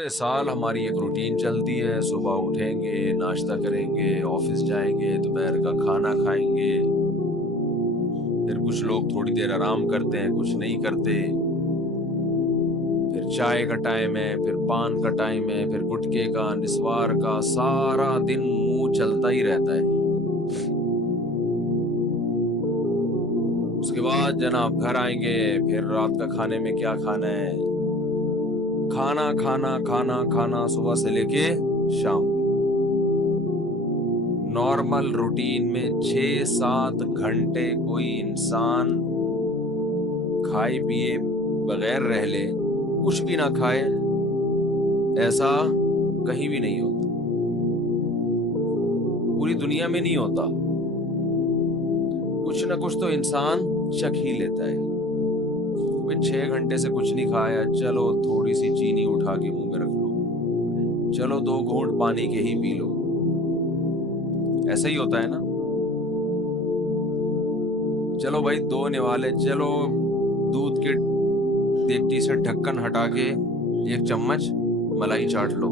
پورے سال ہماری ایک روٹین چلتی ہے. صبح اٹھیں گے, ناشتہ کریں گے, آفس جائیں گے, دوپہر کا کھانا کھائیں گے, پھر کچھ لوگ تھوڑی دیر آرام کرتے ہیں, کچھ نہیں کرتے, پھر چائے کا ٹائم ہے, پھر پان کا ٹائم ہے, پھر گٹکے کا, نسوار کا, سارا دن منہ چلتا ہی رہتا ہے. اس کے بعد جناب گھر آئیں گے, پھر رات کا کھانے میں کیا کھانا ہے, کھانا کھانا کھانا کھانا صبح سے لے کے شام. نارمل روٹین میں 6-7 گھنٹے کوئی انسان کھائے پیے بغیر رہ لے, کچھ بھی نہ کھائے, ایسا کہیں بھی نہیں ہوتا, پوری دنیا میں نہیں ہوتا. کچھ نہ کچھ تو انسان چکھ ہی لیتا ہے. 6 گھنٹے سے کچھ نہیں کھایا, چلو تھوڑی سی چینی اٹھا کے منہ میں رکھ لو, چلو 2 گھونٹ پانی کے ہی پی لو, ایسا ہی ہوتا ہے نا. چلو بھائی 2 نوالے, چلو دودھ کے دیگچی سے ڈھکن ہٹا کے 1 چمچ ملائی چاٹ لو.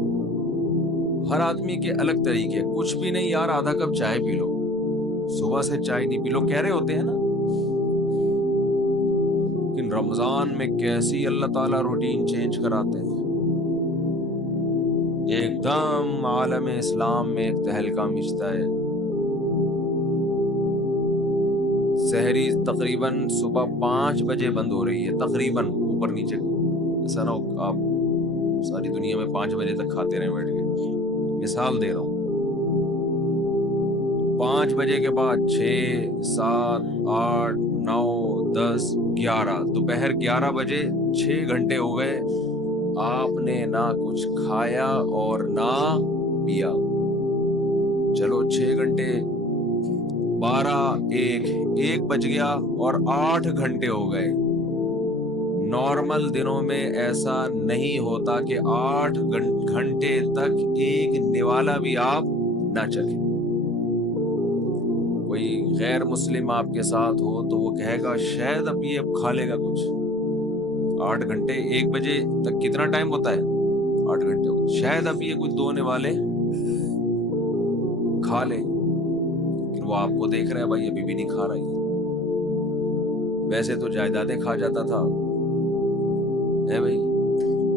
ہر آدمی کے الگ طریقے. کچھ بھی نہیں یار, آدھا کپ چائے پی لو, صبح سے چائے نہیں پی لو, کہہ رہے ہوتے ہیں نا. لیکن رمضان میں کیسی اللہ تعالیٰ روٹین چینج کراتے ہیں. ایک دم عالم اسلام میں ایک تہلکہ مچتا ہے. سحری تقریباً صبح 5 بجے بند ہو رہی ہے, تقریباً, اوپر نیچے, ایسا نہ ہو آپ ساری دنیا میں 5 بجے تک کھاتے رہیں بیٹھ کے, مثال دے رہا ہوں. 5 بجے کے بعد 6, 7, 8, 9, 10, 11, دوپہر 11 بجے 6 گھنٹے ہو گئے, آپ نے نہ کچھ کھایا اور نہ پیا. چلو 6 گھنٹے, 12, 1 بج گیا اور 8 گھنٹے ہو گئے. نارمل دنوں میں ایسا نہیں ہوتا کہ 8 گھنٹے تک ایک نوالا بھی آپ نہ چکھیں. کوئی غیر مسلم آپ کے ساتھ ہو تو وہ کہے گا شاید اب یہ کھا لے گا کچھ. 8 گھنٹے, 1 بجے تک کتنا ٹائم ہوتا ہے, 8 گھنٹے, شاید اب یہ کچھ 2 نوالے کھا لے. لیکن وہ آپ کو دیکھ رہا ہے, بھائی ابھی بھی نہیں کھا رہا ہے. ویسے تو جائیدادیں کھا جاتا تھا ہے بھائی,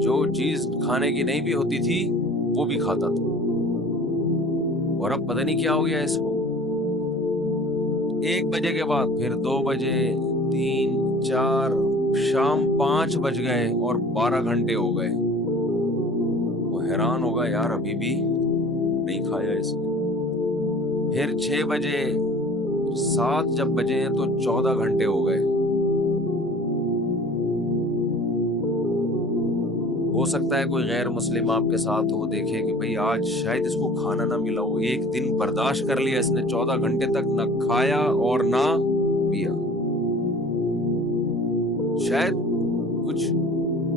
جو چیز کھانے کی نہیں بھی ہوتی تھی وہ بھی کھاتا تھا. اور اب پتہ نہیں کیا ہو گیا اس کو. 1 بجے کے بعد پھر 2 بجے, 3, 4, شام 5 بج گئے اور 12 گھنٹے ہو گئے. وہ حیران ہوگا یار ابھی بھی نہیں کھایا اس نے. پھر 6 بجے, 7 جب بجے ہیں تو 14 گھنٹے ہو گئے. ہو سکتا ہے کوئی غیر مسلم آپ کے ساتھ ہو, دیکھے کہ بھئی آج شاید اس کو کھانا نہ ملا ہو, 1 دن برداشت کر لیا اس نے, 14 گھنٹے تک نہ کھایا اور نہ پیا. شاید کچھ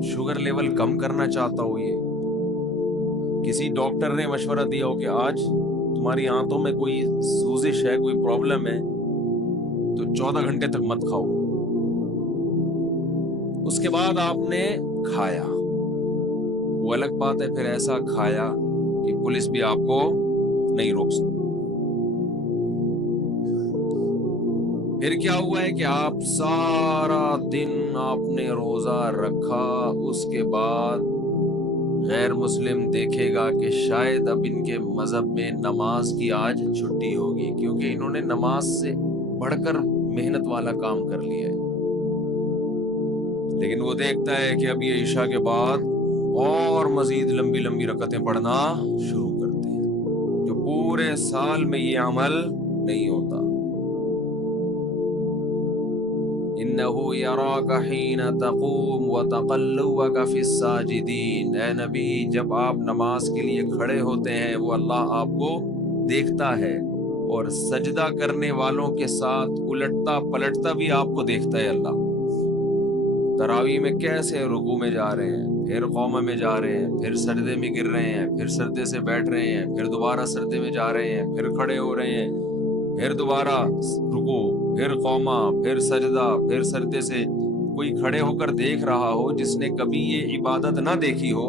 شوگر لیول کم کرنا چاہتا ہو, یہ کسی ڈاکٹر نے مشورہ دیا ہو کہ آج تمہاری آنتوں میں کوئی سوزش ہے, کوئی پرابلم ہے, تو 14 گھنٹے تک مت کھاؤ. اس کے بعد آپ نے کھایا, وہ الگ بات ہے, پھر ایسا کھایا کہ پولیس بھی آپ کو نہیں روک سکتی. پھر کیا ہوا ہے کہ آپ سارا دن آپ نے روزہ رکھا. اس کے بعد غیر مسلم دیکھے گا کہ شاید اب ان کے مذہب میں نماز کی آج چھٹی ہوگی, کیونکہ انہوں نے نماز سے بڑھ کر محنت والا کام کر لیا ہے. لیکن وہ دیکھتا ہے کہ اب یہ عشاء کے بعد اور مزید لمبی لمبی رکعتیں پڑھنا شروع کرتے ہیں, جو پورے سال میں یہ عمل نہیں ہوتا. انہو یراک حین تقوم وتقلبک فی الساجدین. اے نبی, جب آپ نماز کے لیے کھڑے ہوتے ہیں وہ اللہ آپ کو دیکھتا ہے, اور سجدہ کرنے والوں کے ساتھ الٹتا پلٹتا بھی آپ کو دیکھتا ہے اللہ. تراویح میں کیسے رکوع میں جا رہے ہیں, پھر قومہ میں جا رہے ہیں, پھر سجدے میں گر رہے ہیں, پھر سجدے سے بیٹھ رہے ہیں, پھر دوبارہ سجدے میں جا رہے ہیں, پھر کھڑے ہو رہے ہیں, پھر دوبارہ رکوع, پھر قومہ, پھر سجدہ, پھر سجدے سے. کوئی کھڑے ہو کر دیکھ رہا ہو جس نے کبھی یہ عبادت نہ دیکھی ہو,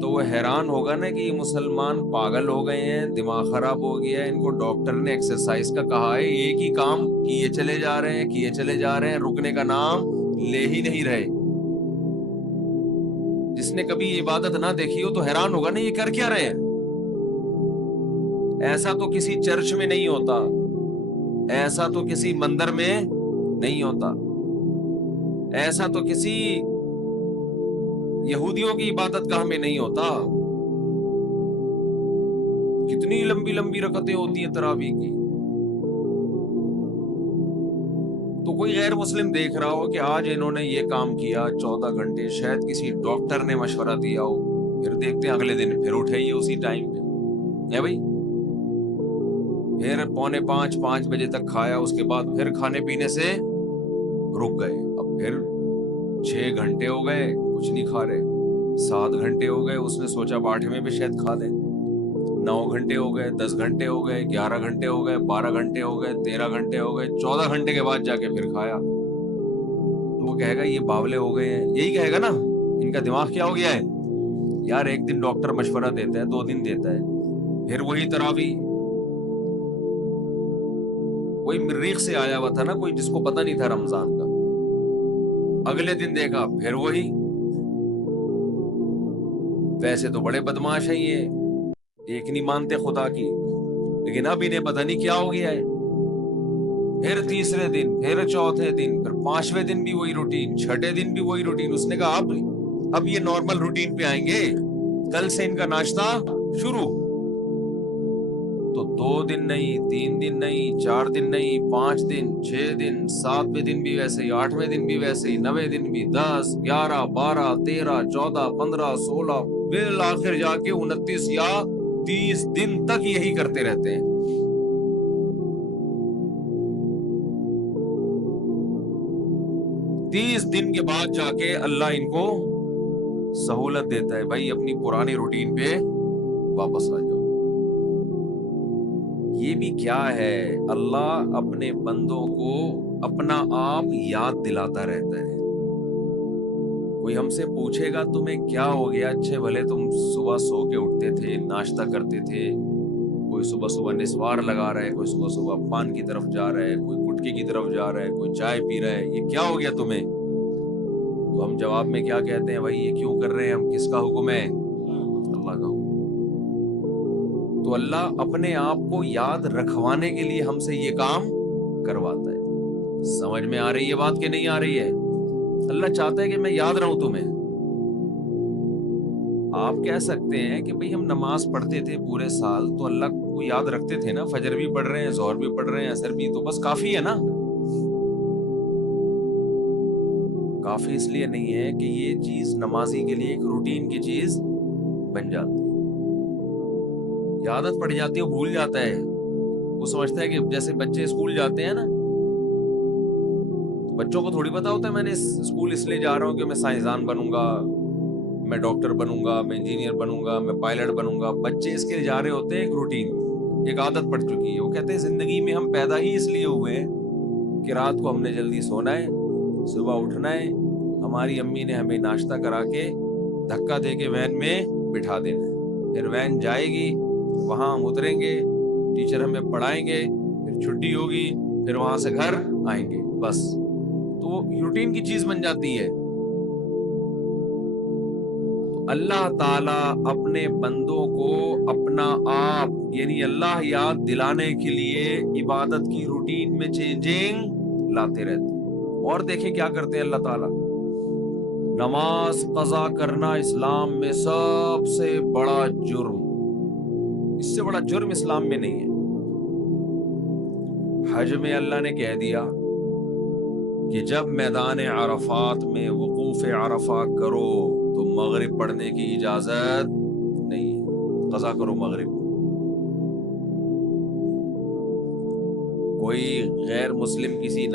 تو وہ حیران ہوگا نا کہ یہ مسلمان پاگل ہو گئے ہیں، دماغ خراب ہو گیا ہے، ان کو ڈاکٹر نے ایکسرسائز کا کہا ہے، ایک ہی کام کیے چلے جا رہے ہیں، کیے چلے جا رہے ہیں، رکنے کا نام لے ہی نہیں رہے۔ جس نے کبھی عبادت نہ دیکھی ہو تو حیران ہوگا نا یہ کر کیا رہے ہیں۔ ایسا تو کسی چرچ میں نہیں ہوتا، ایسا تو کسی مندر میں نہیں ہوتا، ایسا تو کسی یہودیوں کی عبادت گاہ میں نہیں ہوتا۔ کتنی لمبی لمبی رکعتیں ہوتی ہیں تراویح کی۔ تو کوئی غیر مسلم دیکھ رہا ہو کہ آج انہوں نے یہ کام کیا 14 گھنٹے، شاید کسی ڈاکٹر نے مشورہ دیا ہو، پھر دیکھتے ہیں اگلے دن پھر اٹھے اسی ٹائم پہ ہے بھائی، پھر 4:45 بجے تک کھایا، اس کے بعد پھر کھانے پینے سے رک گئے، اب پھر 6 گھنٹے ہو گئے کچھ نہیں کھا رہے، 7 گھنٹے ہو گئے، اس نے سوچا 8ویں میں شاید کھا لیں، 9 گھنٹے ہو گئے، 10 گھنٹے ہو گئے، 11 گھنٹے ہو گئے، 12 گھنٹے ہو گئے، 13 گھنٹے ہو گئے، 14 گھنٹے کے بعد جا کے پھر کھایا، تو وہ کہے گا یہ باولے ہو گئے ہیں، یہی کہے گا نا، ان کا دماغ کیا ہو گیا ہے یار۔ ایک دن ڈاکٹر مشورہ دیتا ہے، 2 دن دیتا ہے، پھر وہی تراویح۔ کوئی مریخ سے آیا ہوا تھا نا کوئی، جس کو پتہ نہیں تھا رمضان کا، اگلے دن دیکھا پھر وہی۔ ویسے تو بڑے بدماش ہیں یہ، ایک نہیں مانتے خدا کی، لیکن اب انہیں پتہ نہیں کیا ہو گیا ہے۔ پھر تیسرے دن، پھر چوتھے دن، پھر 5ویں دن بھی وہی روٹین، 6ٹھے دن بھی وہی روٹین۔ اس نے کہا اب یہ نارمل روٹین پہ آئیں گے، کل سے ان کا ناشتہ شروع۔ تو 2 دن نہیں، 3 دن نہیں، 4 دن نہیں، 5 دن، 6 دن، 7ویں دن بھی ویسے ہی، 8ویں دن بھی ویسے ہی، 9ویں دن بھی، 10، 11، 12، 13، 14، 15، 16، بالآخر جا کے 29 یا 30 دن تک یہی کرتے رہتے ہیں۔ تیس دن کے بعد جا کے اللہ ان کو سہولت دیتا ہے، بھائی اپنی پرانی روٹین پہ واپس آ جاؤ۔ یہ بھی کیا ہے، اللہ اپنے بندوں کو اپنا آپ یاد دلاتا رہتا ہے۔ کوئی ہم سے پوچھے گا تمہیں کیا ہو گیا، اچھے بھلے تم صبح سو کے اٹھتے تھے، ناشتہ کرتے تھے، کوئی صبح صبح نسوار لگا رہا ہے، کوئی صبح صبح پان کی طرف جا رہا ہے، کوئی گٹکے کی طرف جا رہا ہے، کوئی چائے پی رہا ہے، یہ کیا ہو گیا تمہیں؟ تو ہم جواب میں کیا کہتے ہیں، بھائی یہ کیوں کر رہے ہیں ہم، کس کا حکم ہے؟ اللہ کا حکم۔ تو اللہ اپنے آپ کو یاد رکھوانے کے لیے ہم سے یہ کام کرواتا ہے۔ سمجھ میں آ رہی ہے بات کہ نہیں آ رہی ہے؟ اللہ چاہتا ہے کہ میں یاد رہوں تمہیں۔ آپ کہہ سکتے ہیں کہ بھئی ہم نماز پڑھتے تھے پورے سال تو اللہ کو یاد رکھتے تھے نا، فجر بھی پڑھ رہے ہیں، ظہر بھی پڑھ رہے ہیں، عصر بھی، تو بس کافی ہے نا۔ کافی اس لیے نہیں ہے کہ یہ چیز نمازی کے لیے ایک روٹین کی چیز بن جاتی ہے، عادت پڑ جاتی ہے، وہ بھول جاتا ہے۔ وہ سمجھتا ہے کہ جیسے بچے اسکول جاتے ہیں نا، بچوں کو تھوڑی پتا ہوتا ہے میں نے اسکول اس لیے جا رہا ہوں کہ میں سائنسدان بنوں گا، میں ڈاکٹر بنوں گا، میں انجینئر بنوں گا، میں پائلٹ بنوں گا۔ بچے اس کے لیے جا رہے ہوتے ہیں، ایک روٹین، ایک عادت پڑ چکی ہے۔ وہ کہتے ہیں زندگی میں ہم پیدا ہی اس لیے ہوئے ہیں کہ رات کو ہم نے جلدی سونا ہے، صبح اٹھنا ہے، ہماری امی نے ہمیں ناشتہ کرا کے دھکا دے کے وین میں بٹھا دینا ہے، پھر وین جائے گی، وہاں ہم اتریں گے، ٹیچر ہمیں پڑھائیں گے، پھر چھٹی ہوگی، پھر وہاں سے گھر آئیں گے، بس۔ تو وہ روٹین کی چیز بن جاتی ہے۔ اللہ تعالیٰ اپنے بندوں کو اپنا آپ یعنی اللہ یاد دلانے کے لیے عبادت کی روٹین میں چینجنگ لاتے رہتے ہیں۔ اور دیکھیں کیا کرتے ہیں اللہ تعالیٰ، نماز قضا کرنا اسلام میں سب سے بڑا جرم، اس سے بڑا جرم اسلام میں نہیں ہے۔ حج میں اللہ نے کہہ دیا کہ جب میدان عرفات میں وقوف عرفہ کرو تو مغرب پڑھنے کی اجازت نہیں ہے، قضا کرو مغرب۔ کوئی غیر مسلم کسی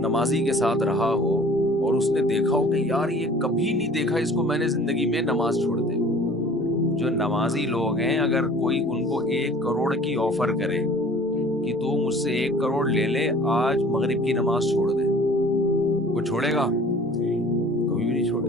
نمازی کے ساتھ رہا ہو اور اس نے دیکھا ہو کہ یار یہ کبھی نہیں دیکھا اس کو میں نے زندگی میں نماز چھوڑ دے۔ جو نمازی لوگ ہیں اگر کوئی ان کو 1 کروڑ کی آفر کرے کہ تو مجھ سے 1 کروڑ لے لے، آج مغرب کی نماز چھوڑ دے، وہ چھوڑے گا؟ کبھی بھی نہیں چھوڑے۔